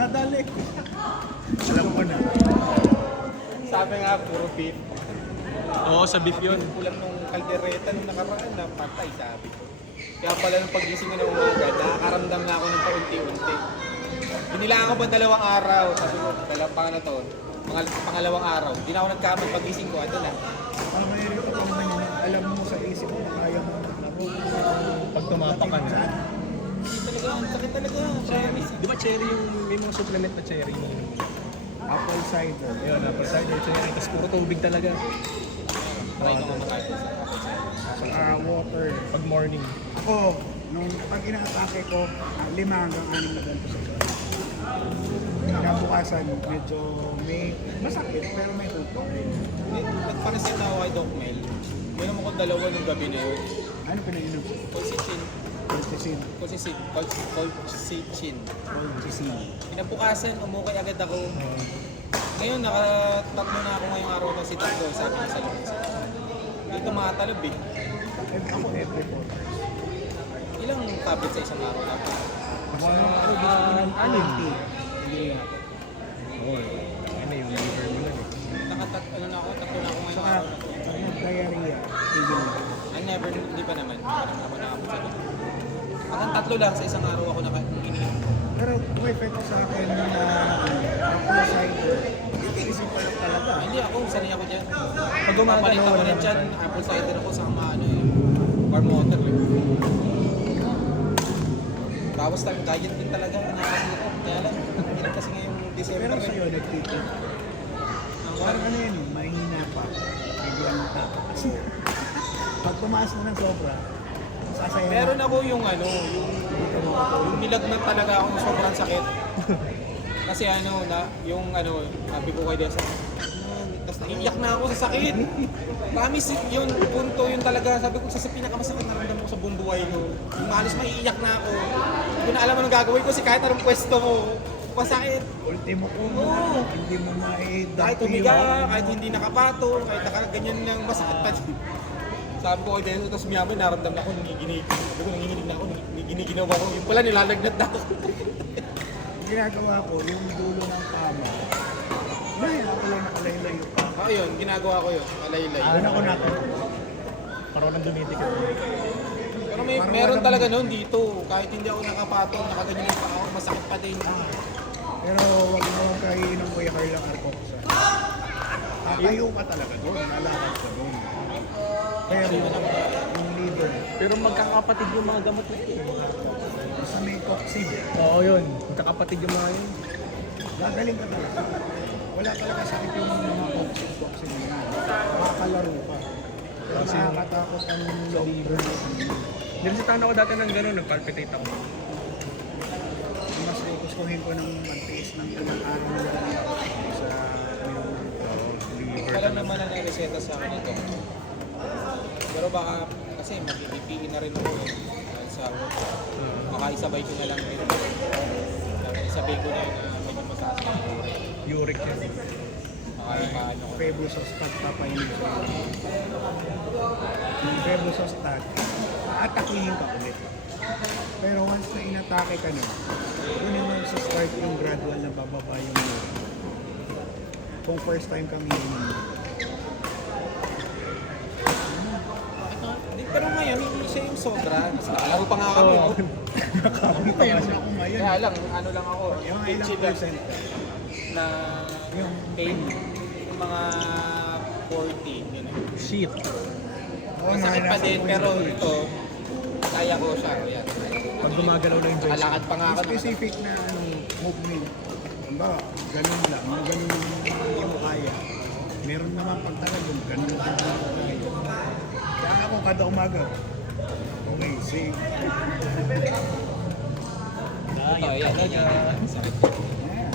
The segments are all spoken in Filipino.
Nadali. Alam ko na. Sabi nga, puro beef. Oo, sa beef yun. Kulang nung kaldereta nung nakaraan na patay, sabi ko. Kaya pala nung pagising ko ng umaga, nakakaramdam na ako ng paunti-unti. Binilangan ko ba 2 araw? Sabi ko, pang ano to, pangalawang araw. Hindi na ako nagkamay pagising ko, ito na. Ang mahirap ko naman yun, alam mo sa isip mo, kaya mo maglaro. Pag tumapak ka na. Hindi talaga, ang sakit talaga. Promise. Di ba cherry yung, may mga supplement na cherry mo? Apple cider. Yun, apple cider cherry. Tapos puro tubig talaga. Try ko nga makakain. Saka water. Pag morning. Ako, nung pag inaatake ko, 5 hanggang 6 na ganito sa buwan. Kinabukasan, medyo may masakit, pero may hutok. Nagpanasin na ako kay Doc Mel. Mayroon ako 2 nung gabi na yun. Ano pinainom? Colchicine. Colchicine. Colchicine. Colchicine. Kinabukasan, umukay agad ako. Ngayon, nakatatlo na ako ngayong araw na si Tatlo. Sabi niya sa labas. Dito makatalab eh. Ako every 4 hours. Ilang tablet sa isang araw dapat? Anim. Hindi nga. Oo. Ano yung liver mo na eh. Tatlo na ako ngayong Saka, araw na to. pag nag-diarrhea, tigil na. Hindi pa naman. Parang ako na ako sa Ang 3 lang sa isang araw ako ininom. Pero kung epekto sa akin na apple cider, isip pa lang talaga. Hindi ako, sanay ako dyan. Pag Papalit ako rin dyan, apple cider ako sa mga ano eh. Warm water eh. Tapos diet din talaga, nakakasira. Kaya lang, hindi lang kasi ngayong December. Pero sa'yo, nagtitip. Parang ano yan, mahina pa. Biglang taas. Pag tumaas na ng sobra, sasaya na. Meron ako yung ano, yung nilagnat talaga ako ng sobrang sakit. Kasi ano, yung ano, sabi ko kay Desa, tapos naiiyak na ako sa sakit. Promise yun, punto yun talaga. Sabi ko, sa pinakamasakit na ramdam ko sa buong buhay ko. Yung halos maiiyak na ako. Hindi ko na alam anong gagawin ko kasi kahit anong pwesto mo, masakit. Ultimo umo, hindi mo maidap. Kahit humiga, kahit hindi nakapato, kahit nakaganyan ng masakit pa din. Sabi ko kay Desa, tapos miyaman naramdam na ako, nangiginig. Sabi ko, nanginginig na ako, nanginiginawa ko. Yung pala nilalagnat na ako. Ginagawa ko, yung dulo ng kama. Dahil ako lang nakalayo-layo pa. Yun, ginagawa ko yun, malaylay. Doon ako natin. Parang nang dumidikit. Pero meron talaga noon dito, kahit hindi ako nakapatong, nakaganyan pa ako, masakit pa din. Pero wag mo kayo inom ko yung Carla Carcosa. Kakayo ka talaga doon, nalakad ka doon. Pero yung liver, Pero magkakapatid yung mga gamot na yun. sa may toxin, Oo yun. Magkakapatid yung mga yun. gagaling ka talaga. Wala talaga sakit yung mga toxin na yan. Makakalaro ka. Pero Kasi nakakatakot ang liver mo. Nilisitahan ako dati ng gano'n, nag-palpitate ako. Mas gustuhin ko ng magtiis ng ilang araw na lang sa Liver Alam naman na reseta sa akin ito. Pero baka, kasi mag-ipiin na rin ako eh. Dahil sa work. Baka isabay ko na lang rin. Isabay ko na na medyo mataas na yung uric. uric yun. Baka ipaano ko. Febusos pagpapainit sa yung Febusos tag, atakihin ka ulit. Pero once na inatake ka na, doon naman sa start yung gradual na bababa yung mood. Kung first time kami yun. Pero ngayon, hindi siya yung sobra. Kasi nakalaro pa nga kami. Oo. Oh. Nakakita ako ngayon. Kaya lang, ano lang ako. Yung Yung ilang chill percent na yung pain. Yung mga 40. Yun. Shit. Masakit pa din, pero ito, kaya ko siya. Ayan. Pag gumagalaw na yung joints. Kalakad pa nga ako. specific na movement. Ba, ganun lang, ganun lang hindi mo kaya. Meron naman pag talagang ganun lang hindi mo kaya. Kaya ako kada umaga. Okay, see. Ito, ayan, ayan. Sakit. Ayan.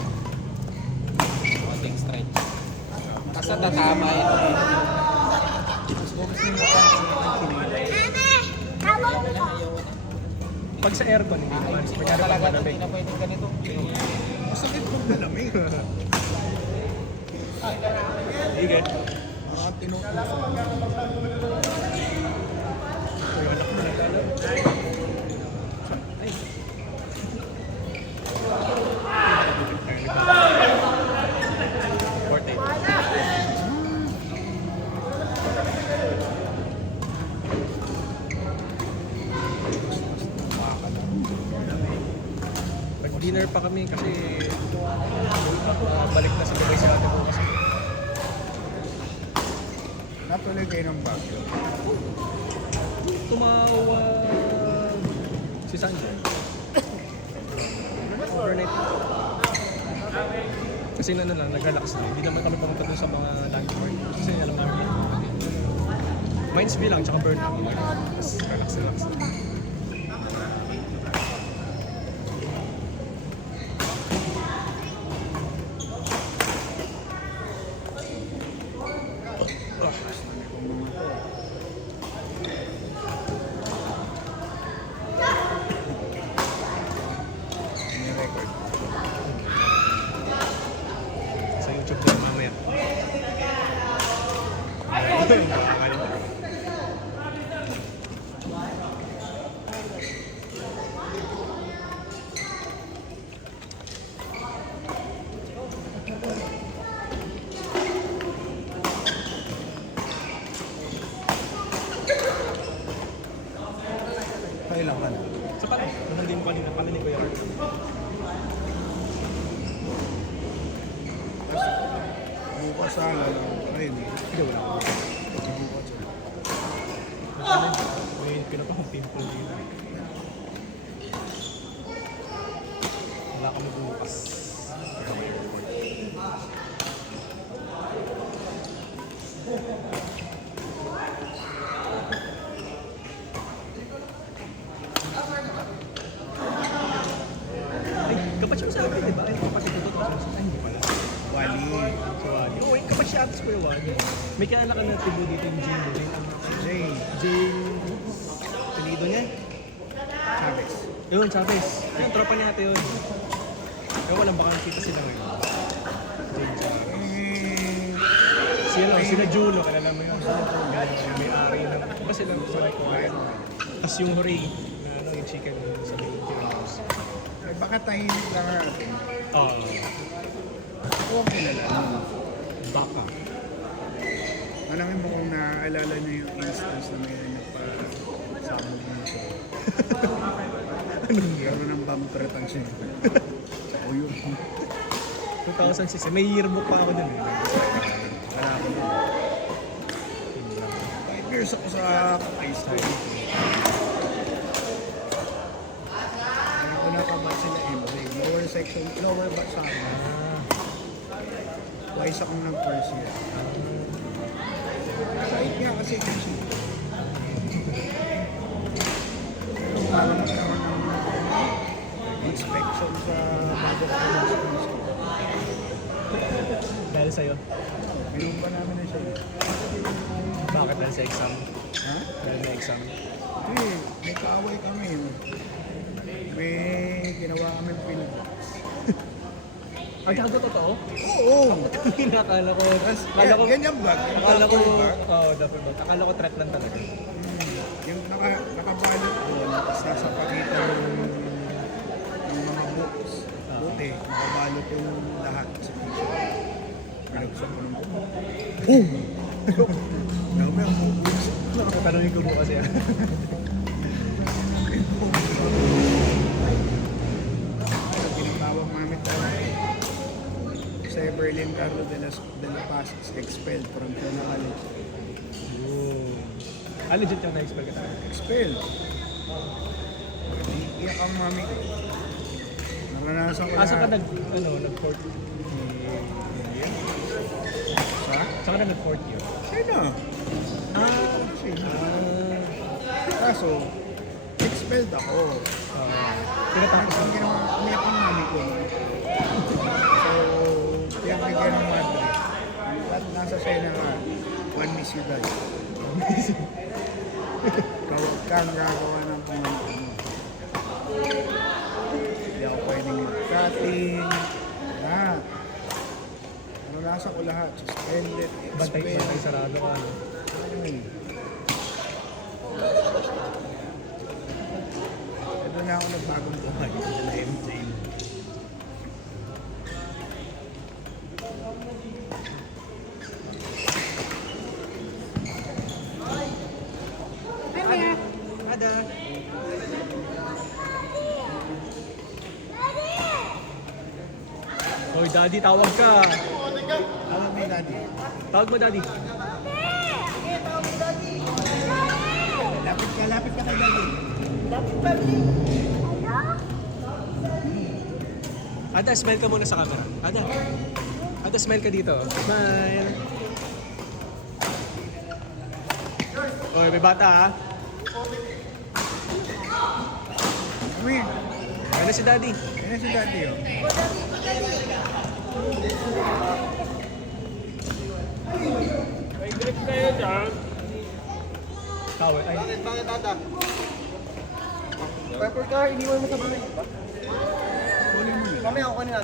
Konting stretch. Basta tatama yan. Mas focus mo yung pang-kinilay. Ayaw na. Pag sa aircon, hindi naman. Ayusin mo Kunyari pag talaga ito. malamig. Hindi na pwedeng ganito. Masakit pag malamig. Sige. Parang tinutusok. Yung anak mo naglalaro. Ay. Dinner pa kami kasi balik na sa Dubai si ate bukas. Natuloy kayo ng Baguio. Tumawag si Sanjay. Overnight. Kasi na lang, nag-relax na. Hindi naman kami pumunta dun sa mga landmark. Kasi alam namin. Minds B lang, tsaka burnout. Tapos relax. Ini-record. Sa YouTube din mamaya. Kailangan. So paano? Nung hindi mo kanina, paano ni Kuya Art? Tapos, bukas sa ayun. Hindi, wala ko. Bukas sa May pinapakang pimple dito. Wala kami bukas. Ay, kapatid sa akin, di ba? Ay, kapatid ko to. Ay, hindi pala. Wali. So, oh, wait, kapatid siya atis ko yung Wally. May kilala ka na tribo dito yung Jane. Jay. Jane... Pilido niya? Chavez. Yun, Chavez. Yun, tropa niya ate yun. Yung walang baka nakita sila ngayon. Jane Chavez. Sila Julo, kilala mo yun. May-ari ng... Ba sila ko ngayon? Tapos yung Ray, na ano, yung chicken sa Pilipinas. Ay, baka tahimik lang natin. Oo. Ako ang kilala. Baka. Alamin mo kung naaalala niyo yung instance na may nagpasabog na siya. Meron ng bumper tang siya. O yun. 2006, may yearbook pa ako dun eh. Wala ko na. 5 years ako sa high school. Ano ko nakabat sila MJ. Lower section, lower batch sa akin. Twice akong nag-first year. Kahit nga kasi kasi. Parang naman ng inspection sa bago ko mag-school. Dahil sa'yo. Mayroon pa namin na siya. Bakit dahil sa exam? Ha? Dahil may exam. May kaaway kami. May ginawa kami pinbox. Ay, gago totoo? Oo! Akala ko, Ganyan ba? akala ko, Bag? oo, dapat ba? Akala ko threat lang talaga. Yung nakabalot doon, tapos nasa pagitan yung mga books. Buti, nakabalot yung lahat sa t-shirt. Pinagsak ko ng boom! Dami ang books. Tanongin ko bukas yan. Pinatawag namin tayo. Si Berlin Carlo de la Paz is expelled from Tona College. Legit yung na-expel ka talaga. Expelled. Iiyak ang mami ko. Naranasan ko Asa ka na. nag-fourth year? Sa? Saan ka nag-fourth year? Sino? Kaso, expelled ako. Pinatapos Ang ginawa, umiyak ang mami ko. So, pinakagyan ng madre. At nasa China nga, one miss you die. Huwag kang gagawa ng pangalan mo. Hindi ako pwedeng cutting. Lahat. Nalasa ko lahat. Suspended, Bantay expelled. sarado ka. Ay. Ito na ako nagbagong buhay na MJ. Hoy, daddy, tawag ka. Tawag mo yung daddy. Tawag mo, daddy. Lapit ka kay daddy. Ada, smile ka muna sa camera. Ada, smile ka dito. Smile. Hoy, may bata ha. Weird. Ano si daddy? Yan si daddy oh. May grip kayo dyan. Tawag. Ay, Bakit ata? Pepper car, iniwan mo sa bahay. Mami, ako kanina.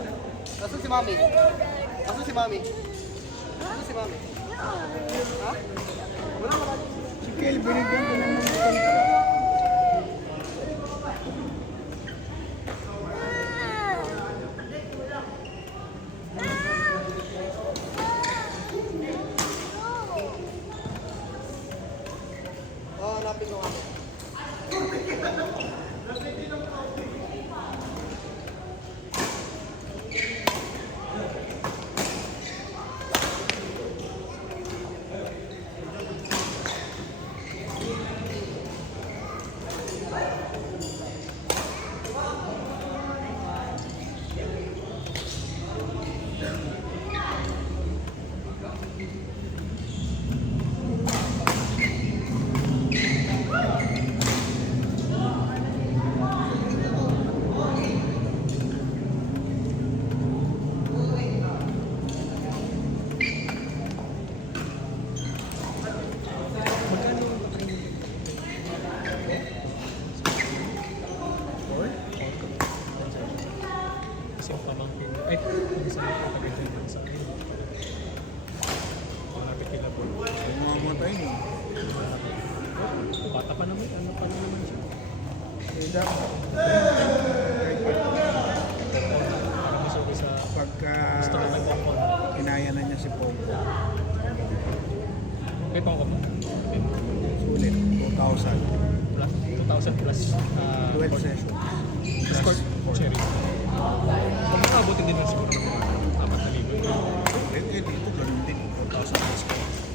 Nasaan si Mami? Nasaan si Mami? Nasaan si Mami? Ha? Wala ka ba? Si Kel, binigyan ko ng mga Oo, hanapin ko nga. kasi yung pamangkin. Ay, hindi sa mga patagal dyan sa akin. Malapit kila po. mamatay mo. Bata pa naman. Ano pa naman siya? Eh, dapat. Parang masuki sa Pagka gusto ko may pongkol. kinaya na niya si Pogo, May pongkol mo? sulit, 2,000. 2,000 plus 12 session. Score cherry. Kung makabutin din lang siguro ng mga 4,000. Dito, ganun din, 4,000 plus.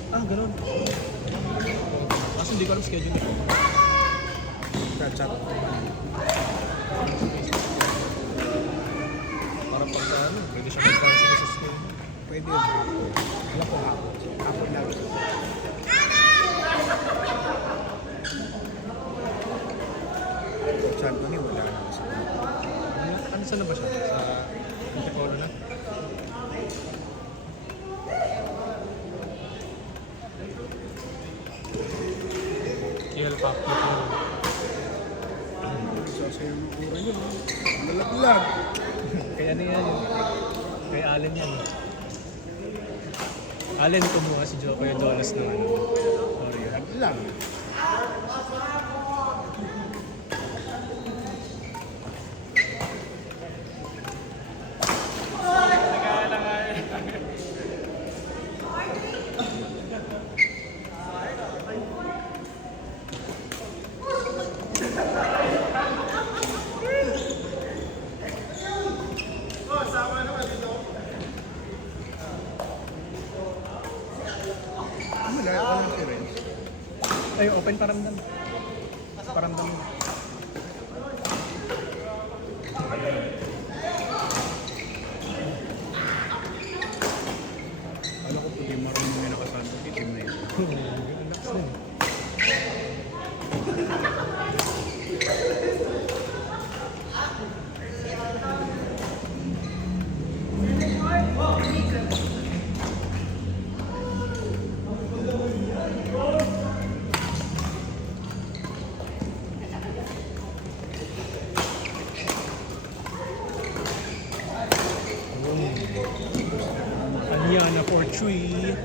Ah, ganun. Kaso hindi ko alam schedule eh. Catch up. Parang pagka ano, pwede siya mag-counseling sa school. Pwede yun. Alam ko hapon. Hapon lang. San Antonio, wala na kasi. Ano saan na ba siya? Sa Antipolo na? TL Pop Antipolo. Sasayaw ng kura yun. Malaglag. Kaya ano yan yun? Kay Allen yan. Allen kumuha si Kuya Jonas ng ano. Oreo. Malaglag. Malaya ka lang si Renz. Ay, open paramdam. Paramdam. Alam ko pag yung marunong yung nakasando, itim na yun. Ang lakas na eh. Anyana for 3.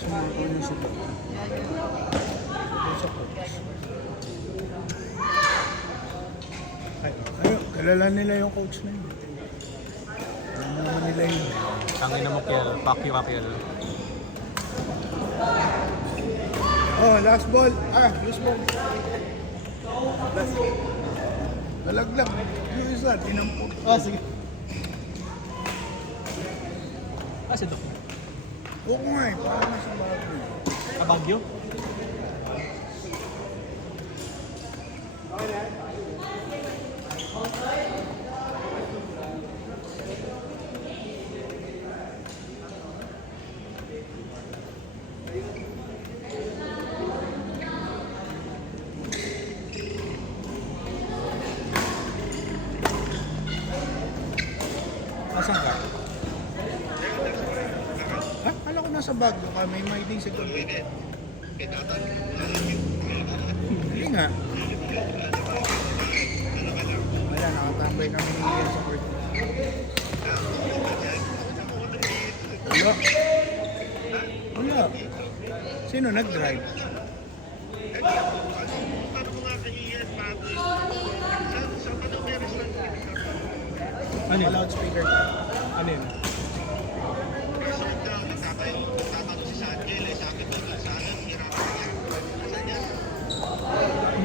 Sumakot yung sa Pogo. Sa Pogo. Ayun, kalala nila yung coach na yun. Alam naman nila yun. Tangin na mo Kiel. Pacquiao Rapiel. Oh, last ball. Last ball. Nalaglag. Yung isa, tinampot. Ah, sige. Ah, si Doc. Oo nga eh, parang nasa bago. Kabagyo? Asan ka? Ha? Kala ko nasa bago ka, may meeting sa gabi. Hindi nga. Wala, nakatambay kami ni Ian sa court. Wala. Wala. Sino nag-drive? Ano yun? Loudspeaker ka. Ano yun?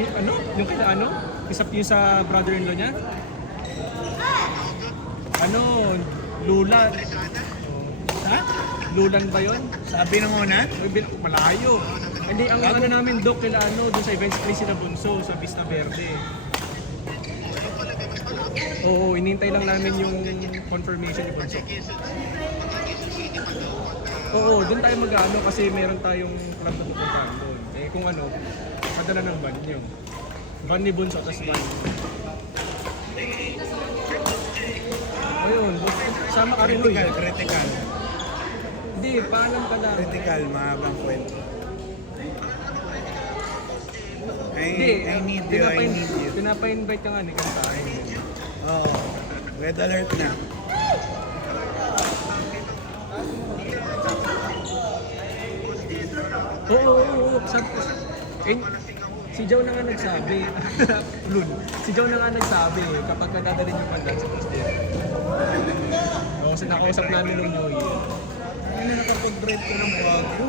Ano? Yung kina ano? Yung sa brother-in-law niya? Ano? Lulan. Ha? Lulan ba yun? Sabi ng una? Malayo. Hindi, ang ano namin, Doc, kila ano, doon sa events place sila Bunso, sa Vista Verde. Oo, inintay lang namin yung confirmation ni Bunso. Oo, doon tayo mag-ano kasi meron tayong club na pupuntahan doon. Eh kung ano, padala ng van nyo. Van ni Bunso, tas van. Ayun, sama ka rin, Uy. Critical. Hindi, paalam ka lang. Critical, mahabang kwento. Hindi, I need you, I need you. Pinapa-invite ka nga ni kantahin. Oo. Red alert na. Oo. Si Joe na nga nagsabi. Lun. Si Joe na nga nagsabi kapag nadadalhin yung mandan sa Tuesday. Oo, so nakausap namin nung New Year. Ano nakapag-drive ka ng Baguio?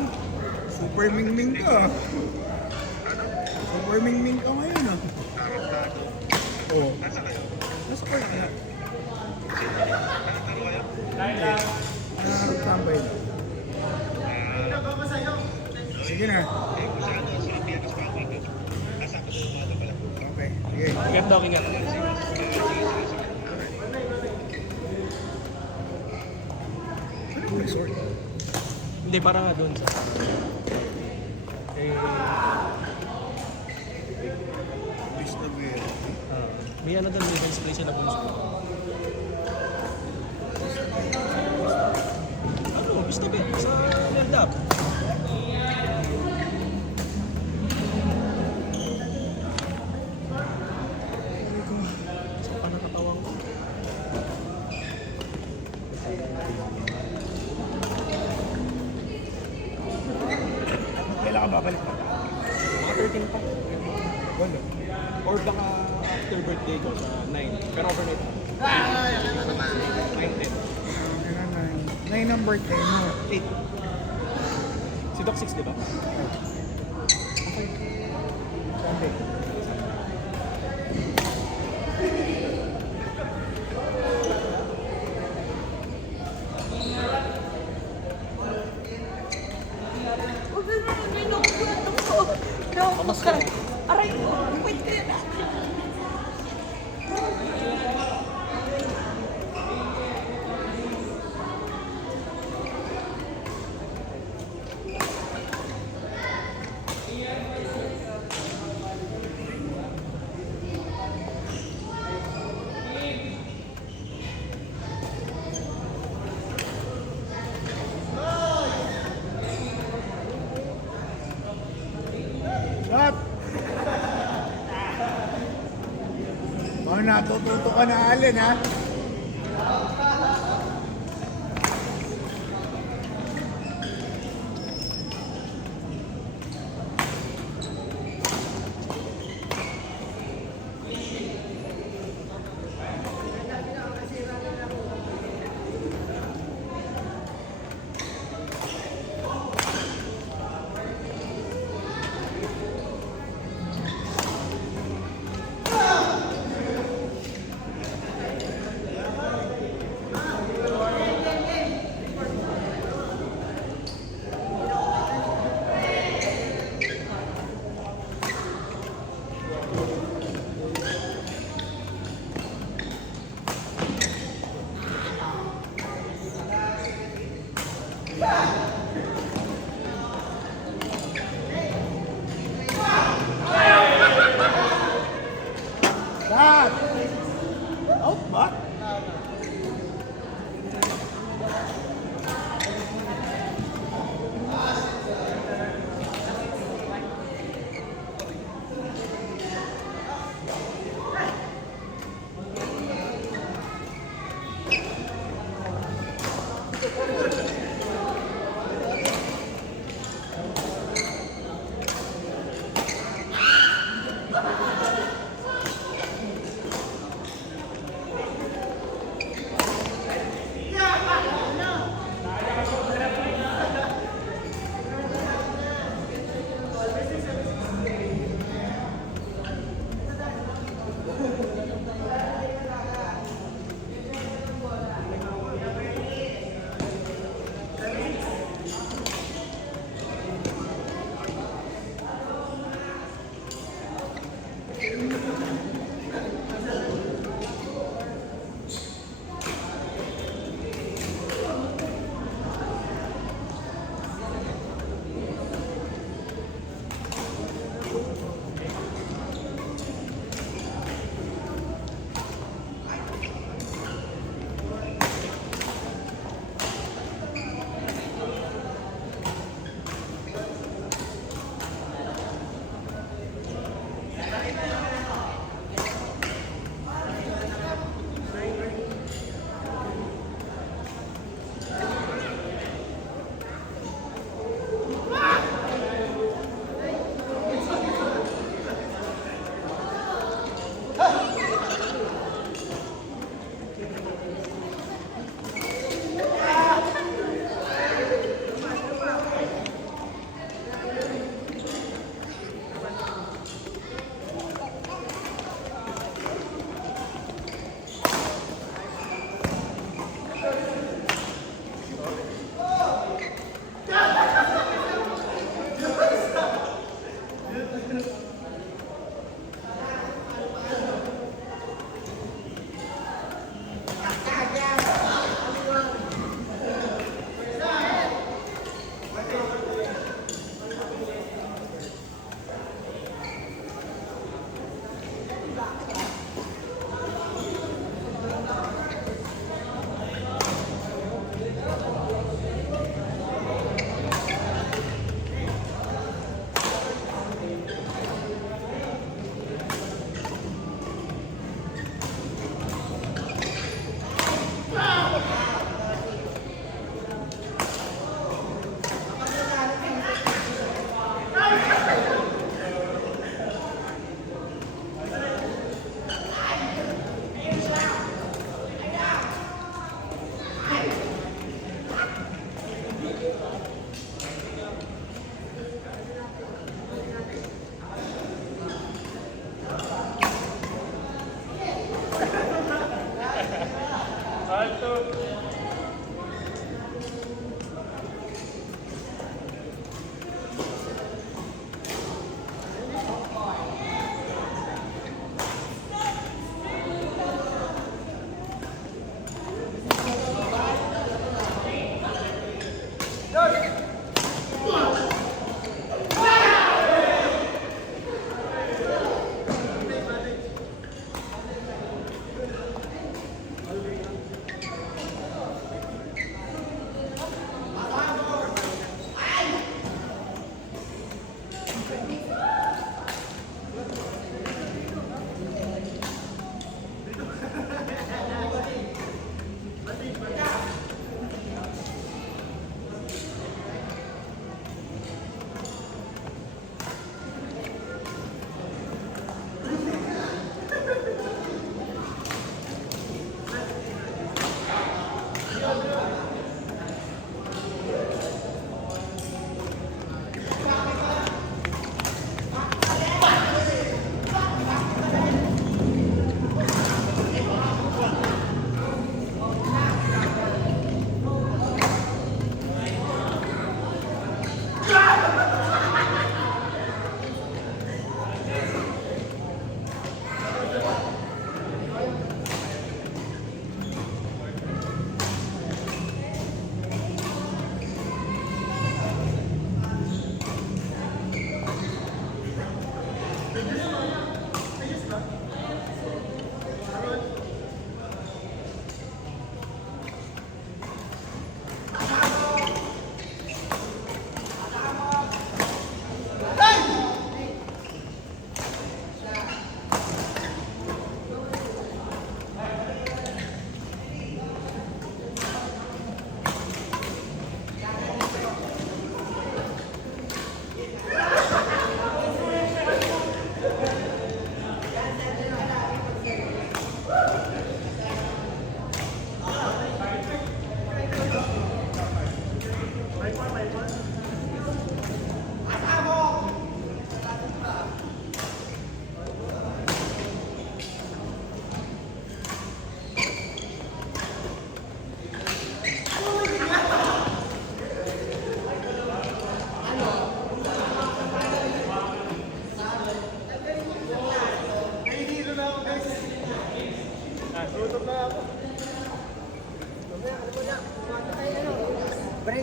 Super mingming ka. Super mingming ka ngayon ah. Oo. Nasa court na. Tambay na. Sige na. Okay, sige. Ingat daw, ingat. Anong resort? Hindi, para nga doon sa... Eh, Vista Verde. may ano doon, may events place sila Bunso. Ano, Vista Verde, sa Lerdap. Sa panakatawang ko. Kailan ka babalik pa? Mga 13 pa. Wala. Or baka after birthday ko sa 9. Pero overnight. 9, 10. 9 ang birthday mo. 8. Si Doc 6, di ba? Sunday. Aray ko, wait ka na. Stop! Oh, natututo ka na, Allen, ha? Break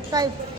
time.